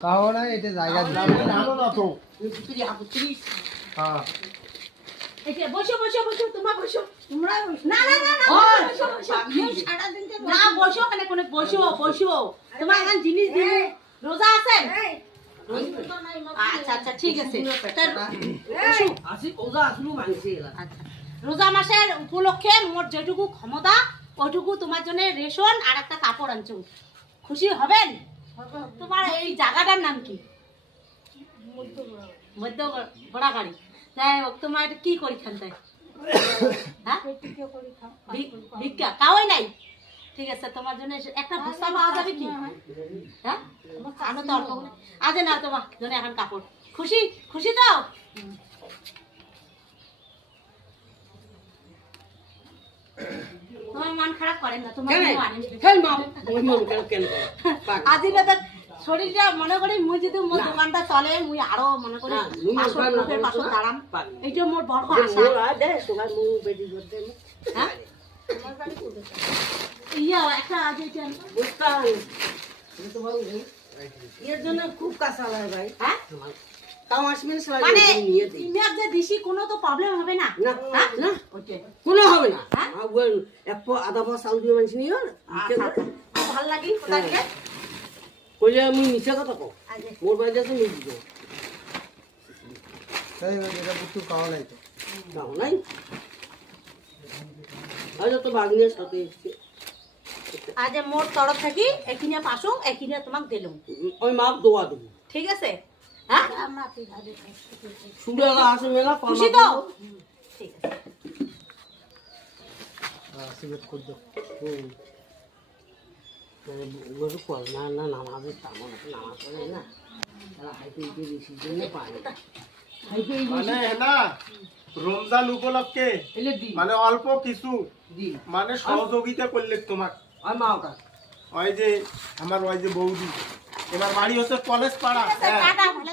কাহো না এটা জায়গা দিতে জানো না তো তুই আপত্তি হ্যাঁ এই বসো বসো বসো তোমরা বসো তোমরা না না না না বসো বসো সারা দিন না বসো কেন কোন বসো বসো তোমার এখন জিনিস দিন রোজা আছেন আচ্ছা আচ্ছা ঠিক আছে আসি ওজা আসলু মানছি আচ্ছা রোজা মাসের উপলক্ষে মোর যেটুকু ক্ষমতা ওইটুকু তোমার জন্য রেশন আর একটা কাপড় আনছো খুশি হবেন তোমার এই জায়গাটার নাম কি মধ্য বড়া গাড়ি যাই হোক তোমার এটা কি করি খানতে হ্যাঁ ভিক্ষা কাওই নাই ঠিক আছে তোমার জন্য একটা বস্তা পাওয়া যাবে কি হ্যাঁ আনো তো অল্প করে আজ না তোমার জন্য এখন কাপড় খুশি খুশি তো তোমার মন খারাপ করেন না তোমার কেন মা ওই মন কেন আজি না শরীরটা মনে করি মুই যদি মোর দোকানটা চলে মুই আরো মনে করি লোকের পাশে দাঁড়াম এইটা মোর বড় আশা দে তোমার মুখ বেদি করতে হ্যাঁ ইয়া একটা আজ এটা বুঝতাম তোমার এর জন্য খুব কাঁচা লাগে ভাই হ্যাঁ তাও আসবেন সবাই মানে নিয়ে দিই তুমি যে দিশি কোনো তো প্রবলেম হবে না না হ্যাঁ না ওকে কোনো হবে না হ্যাঁ? আধা পা চাউল দিয়ে মানুষ নিও ভালো লাগি কোথাকে কইলে আমি মিছা কথা কও আজ মোর বাড়িতে আছে মিল দিব তাই এটা বুটু কাহো নাই তো তাও নাই আজ তো বাগনের সাথে এসছে আজ মোর তরফ থেকে একিনে পাসো একিনে তোমাকে দিলাম ওই মাপ দোয়া দেবো ঠিক আছে হ্যাঁ সুন্দর আছে মেলা খুশি তো ঠিক আছে সিগারেট করে দাও না না নামাজের তেমন নামাজ পড়ে না তারা হাইপে ইপে বেশির জন্য পায় হাইপে মানে না রমজান উপলক্ষে এলে দি মানে অল্প কিছু দি মানে সহযোগিতা করলে তোমার আর মা ওটা ওই যে আমার ওই যে বৌদি এবার বাড়ি হচ্ছে কলেজ পাড়া কাটা বলে